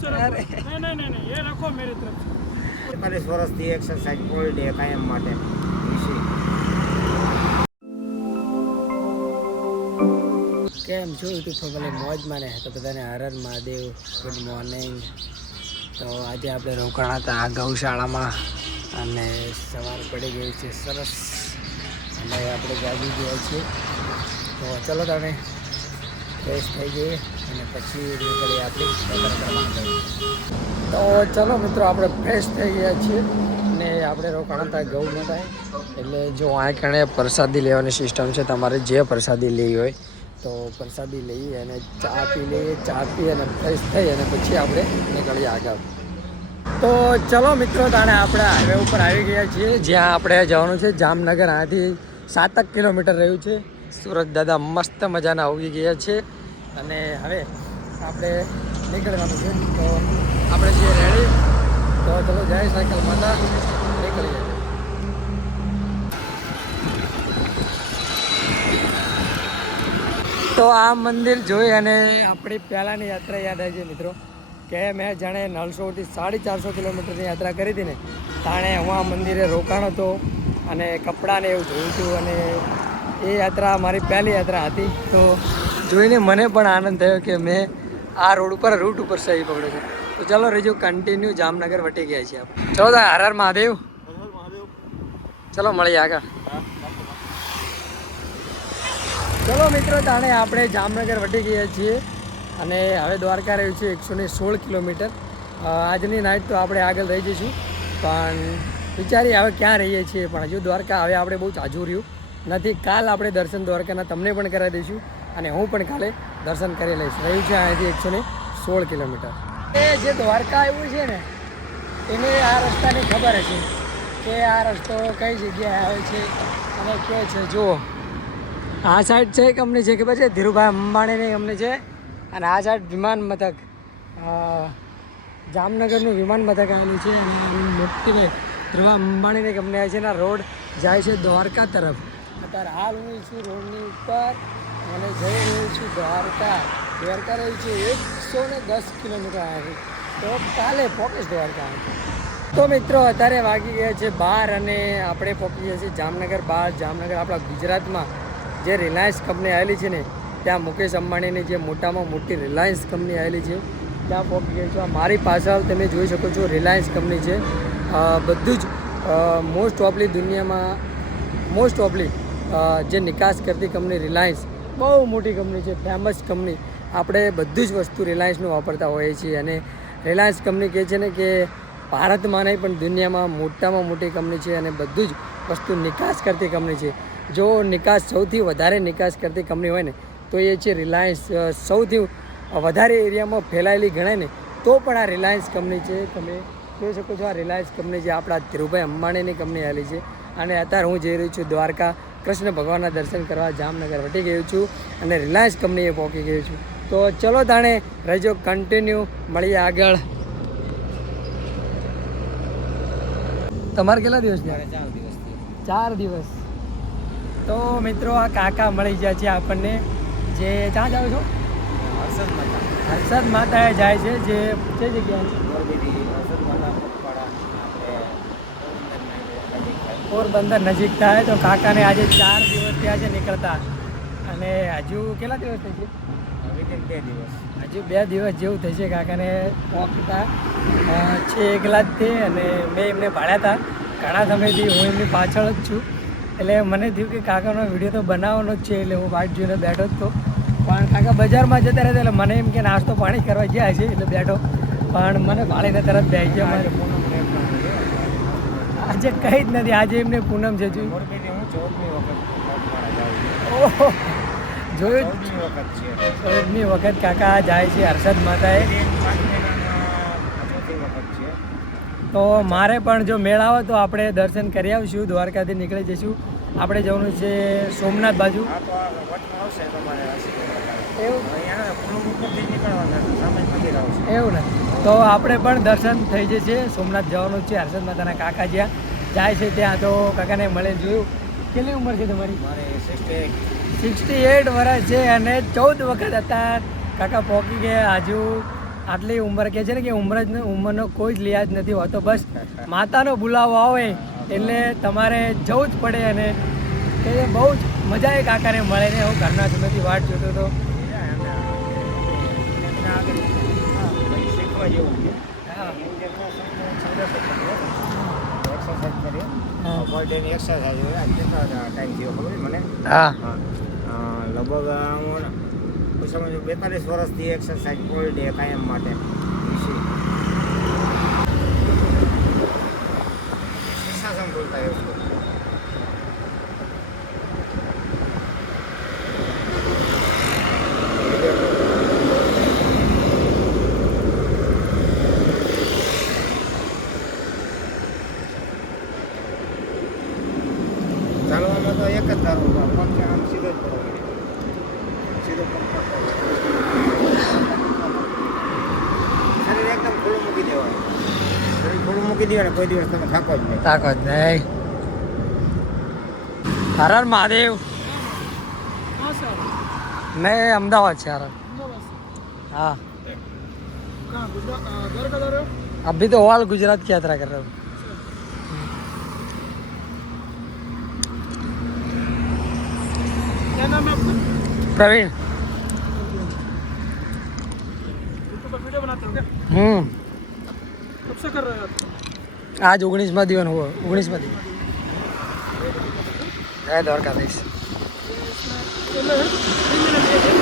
से रखो। नहीं ये रखो मेरी तरफ से। 45 વર્ષથી એક્સરસાઇઝ ફૂલ ડે કાયમ માટે કેમ છો યુટ્યુબ ફેમિલી મોજમાં ને તો બધાને હર હર મહાદેવ ગુડ મોર્નિંગ તો આજે આપણે રોકાણા હતા આ ગૌશાળામાં અને સવાર પડી ગઈ છે સરસ અને આપણે જાગી ગયા છીએ તો ચલો તમે ફ્રેશ થઈ જઈએ અને પછી નીકળીએ આપણી તો ચલો મિત્રો આપણે ફ્રેશ થઈ ગયા છીએ અને આપણે રોકાણા હતા ગૌ માતા એટલે જો આ કણે પ્રસાદી લેવાની સિસ્ટમ છે તમારે જે પ્રસાદી લેવી હોય તો પ્રસાદી લઈએ અને ચા પી લઈએ ચા પી અને ફ્રેશ થઈ અને પછી આપણે નીકળીએ આગળ તો ચલો મિત્રો તાણે આપણે હાઈવે ઉપર આવી ગયા છીએ જ્યાં આપણે જવાનું છે જામનગર આથી 7 કિલોમીટર રહ્યું છે સુરત દાદા મસ્ત મજાના ઉગી ગયા છે અને હવે આપણે નીકળવાનું છે તો આપણે જે રેડી તો ચલો જય સાયકલ માતા નીકળીએ તો આ મંદિર જોઈ અને આપણી પહેલાંની યાત્રા યાદ આવી છે મિત્રો કે મેં જાણે 900થી 450 કિલોમીટરની યાત્રા કરી હતી ને તાણે હું આ મંદિરે રોકાણો હતો અને કપડાને એવું જોયું હતું અને એ યાત્રા મારી પહેલી યાત્રા હતી તો જોઈને મને પણ આનંદ થયો કે મેં આ રોડ ઉપર રૂટ ઉપર સહી પકડ્યો છે તો ચાલો રેજો કન્ટિન્યુ જામનગર વટી ગયા છીએ આપણે ચલો તો હર હર મહાદેવ ચલો મળીએ આગળ ચલો મિત્રો તાણે આપણે જામનગર વટી ગયા છીએ અને હવે દ્વારકા રહ્યું છે 116 કિલોમીટર આજની નાઇટ તો આપણે આગળ રહી જઈશું પણ વિચારીએ હવે ક્યાં રહીએ છીએ પણ હજુ દ્વારકા હવે આપણે બહુ ચાજુ રહ્યું નથી કાલ આપણે દર્શન દ્વારકાના તમને પણ કરાવી દઈશું અને હું પણ કાલે દર્શન કરી લઈશ રહ્યું છે અહીંથી 116 કિલોમીટર એ જે દ્વારકા આવ્યું છે ને એને આ રસ્તાની ખબર હશે કે આ રસ્તો કઈ જગ્યાએ આવે છે અને કે છે જુઓ આ સાઈડ છે કંપની છે કે પછી ધીરુભાઈ અંબાણીની કંપની છે અને આ સાઈડ વિમાન મથક જામનગરનું વિમાન મથક આવેલું છે અને મોટી ધીરુભાઈ અંબાણીની કંપની આવે છે અને રોડ જાય છે દ્વારકા તરફ અત્યારે હાલ હું છું રોડની ઉપર અને જઈ રહ્યું છું દ્વારકા રહ્યું છે 110 કિલોમીટર આવે તો કાલે પહોંચીશ દ્વારકા તો મિત્રો અત્યારે વાગી ગયા છે 12 અને આપણે પહોંચી ગયા છીએ જામનગર જામનગર આપણા ગુજરાતમાં જે રિલાયન્સ કંપની આવેલી છે ને ત્યાં મુકેશ અંબાણીની જે મોટામાં મોટી રિલાયન્સ કંપની આવેલી છે ત્યાં પહોંચી ગઈ છું મારી પાછળ તમે જોઈ શકો છો રિલાયન્સ કંપની છે બધું જ મોસ્ટ ઓફલી દુનિયામાં મોસ્ટ ઓફલી જે નિકાસ કરતી કંપની રિલાયન્સ બહુ મોટી કંપની છે ફેમસ કંપની આપણે બધું જ વસ્તુ રિલાયન્સનું વાપરતા હોઈએ છીએ અને રિલાયન્સ કંપની કહે છે ને કે ભારતમાં નહીં પણ દુનિયામાં મોટામાં મોટી કંપની છે અને બધું જ વસ્તુ નિકાસ કરતી કંપની છે જો નિકાસ સૌથી વધારે નિકાસ કરતી કંપની હોય ને તો એ છે રિલાયન્સ સૌથી વધારે એરિયામાં ફેલાયેલી ગણાય ને તો પણ આ રિલાયન્સ કંપની છે તમે જોઈ શકો છો આ રિલાયન્સ કંપની જે આપણા ધીરુભાઈ અંબાણીની કંપની આવેલી છે અને અત્યારે હું જઈ રહ્યો છું દ્વારકા કૃષ્ણ ભગવાનના દર્શન કરવા જામનગર વટી ગયો છું અને રિલાયન્સ કંપનીએ પહોંચી ગયો છું તો ચલો તાણે રહેજો કન્ટિન્યુ મળીએ આગળ તમારે કેટલા દિવસ થયા 4 દિવસ તો મિત્રો આ કાકા મળી ગયા છે આપણને જે ક્યાં જાઓ છો હર્ષદ માતાએ જાય છે જે જગ્યાએ પોરબંદર નજીક થાય તો કાકાને આજે 4 દિવસ થયા છે નીકળતા અને હજુ કેટલા દિવસ થશે હજુ 2 દિવસ જેવું થશે કાકાને પહોંચતા છે એકલા જ તે અને મેં એમને ભાડ્યા હતા ઘણા સમયથી હું એમની પાછળ જ છું એટલે મને થયું કે કાકાનો વિડીયો તો બનાવવાનો જ છે એટલે હું વાટ જોઈને બેઠો જ હતો પણ કાકા બજારમાં જતા રહેતા એટલે મને એમ કે નાસ્તો પાણી કરવા ગયા છે એટલે બેઠો પણ મને ભાળીને તરત બેસી ગયા આજે કંઈ જ નથી આજે એમને પૂનમ છે જોયું ચોથમી વખત કાકા જાય છે હર્ષદ માતાએ તો મારે પણ જો મેળ આવે તો આપણે દર્શન કરી આવીશું દ્વારકાથી નીકળી જઈશું આપણે જવાનું છે સોમનાથ બાજુ એવું ને તો આપણે પણ દર્શન થઈ જશે સોમનાથ જવાનું છે હર્ષદ માતાના કાકા જ્યાં જાય છે ત્યાં તો કાકાને મળે જોયું કેટલી ઉંમર છે તમારી 68 વર્ષ છે અને 14 વખત હતા કાકા પહોંચી ગયા હજુ આટલી ઉંમર કહે છે ને કે ઉંમરનો કોઈ જ લિહાજ નથી હોતો. બસ માતાનો બોલાવો આવે એટલે તમારે જવું જ પડે. અને કે બહુ જ મજા એક આકારે મળે ને. હું ઘરના સમયથી વાટ જોતો હતો. શીખવા જેવું છે. હા એક્સરસાઇઝ કરીએ પર ડેની એક્સરસાઇઝ હોય. કેટલા ટાઈમ થયો ખબર છે મને? હા લગભગ હું સમજો 42 વર્ષથી એક્સરસાઇઝ પર ડે કાયમ માટે શીર્ષાસન બોલતા એવું ચાલવામાં તો એક જ ધારું પગ આમ સીધો જ પડો સીધો પગ શરીર એકદમ ખુલ્લું મૂકી દેવાનું. શરીર ખુલ્લું મૂકી દેવાનું કોઈ દિવસ તમે થાકો જ નહીં. તાકો જ નહીં. હર હર મહાદેવ. हाँ सर મેં અમદાવાદ છે હર. अहमदाबाद से हाँ कहाँ गुजरात घर का दर अभी तो ऑल गुजरात की यात्रा कर रहा हूँ. क्या नाम है आपका? प्रवीण. यूट्यूब पर वीडियो बनाते हो क्या? कब से कर रहे हो आप? आज 19वां दिन हुआ. 19वां दिन. जय द्वारकाधीश. चलो 3 मिनट ये है।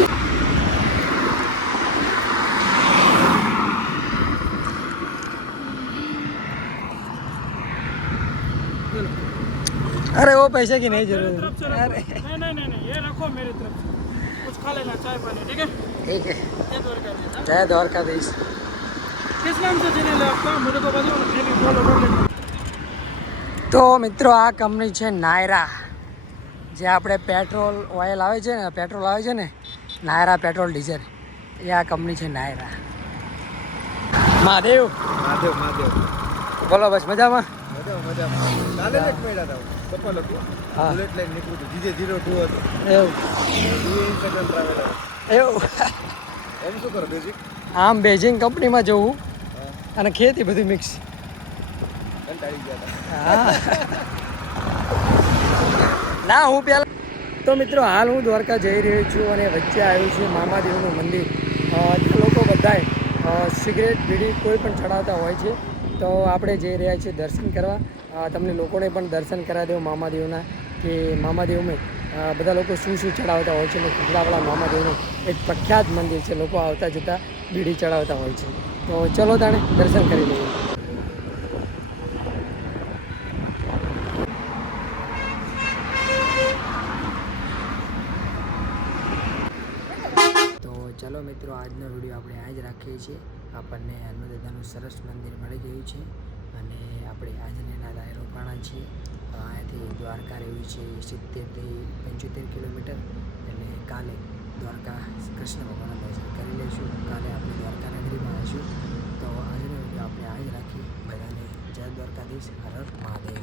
अरे वो पैसे की नहीं मेरी जरूरत. तरफ से अरे रखो। नहीं ये रखो मेरी तरफ से कुछ खा लेना चाय पानी ठीक है ठीक है. ये द्वारकाधीश, हाँ? जय द्वारकाधीश. किस नाम से चैनल है आपका मुझे तो बताओ ना मैं भी फॉलो कर लेता हूँ। તો મિત્રો આ કંપની છે નાયરા. જે આપણે પેટ્રોલ ઓઇલ આવે છે ને પેટ્રોલ આવે છે ને નાયરા પેટ્રોલ ડીઝલ એ આ કંપની છે નાયરા. મહાદેવ મહાદેવ મહાદેવ બોલો બસ મજામાં. મજામાં કાલે જ પડ્યા હતા કપલ હતું હા. બુલેટ લઈને નીકળ્યું હતું જીજે 02 હતું એવું 2 ઇન્સ્ટન્ટ ટ્રાવેલર. એવું એમ શું કરો બેઝિક આમ બેજિંગ કંપનીમાં જવું અને ખેતી બધું મિક્સ. કંટાળી ગયા હતા. હા ના હું પહેલાં તો મિત્રો હાલ હું દ્વારકા જઈ રહ્યો છું અને વચ્ચે આવ્યું છે મામાદેવનું મંદિર. લોકો બધાએ સિગરેટ બીડી કોઈ પણ ચડાવતા હોય છે તો આપણે જઈ રહ્યા છીએ દર્શન કરવા. તમને લોકોને પણ દર્શન કરાવી દેવું મામાદેવના કે મામાદેવમાં બધા લોકો શું ચડાવતા હોય છે. અને ખીજડાવાળા મામાદેવનું એક પ્રખ્યાત મંદિર છે. લોકો આવતા જતાં બીડી ચડાવતા હોય છે. તો ચલો તાણે દર્શન કરી લઈએ. તો ચલો મિત્રો આજનો વિડીયો આપણે આ જ રાખીએ છીએ. આપણને હનુમાનદાદાનું સરસ મંદિર મળી ગયું છે અને આપણે આજના દાયે રોકાણા છીએ. અહીંયાથી દ્વારકા રહ્યું છે 70 થી 75 કિલોમીટર. એટલે કાલે દ્વારકા કૃષ્ણ ભગવાનના દર્શન કરી લઈશું. કાલે આપણે દ્વારકા નગરીમાં આવીશું. તો આજનો વિડીયો આપણે આ જ રાખીએ. બધાને જય દ્વારકાધીશ. હર હર મહાદેવ.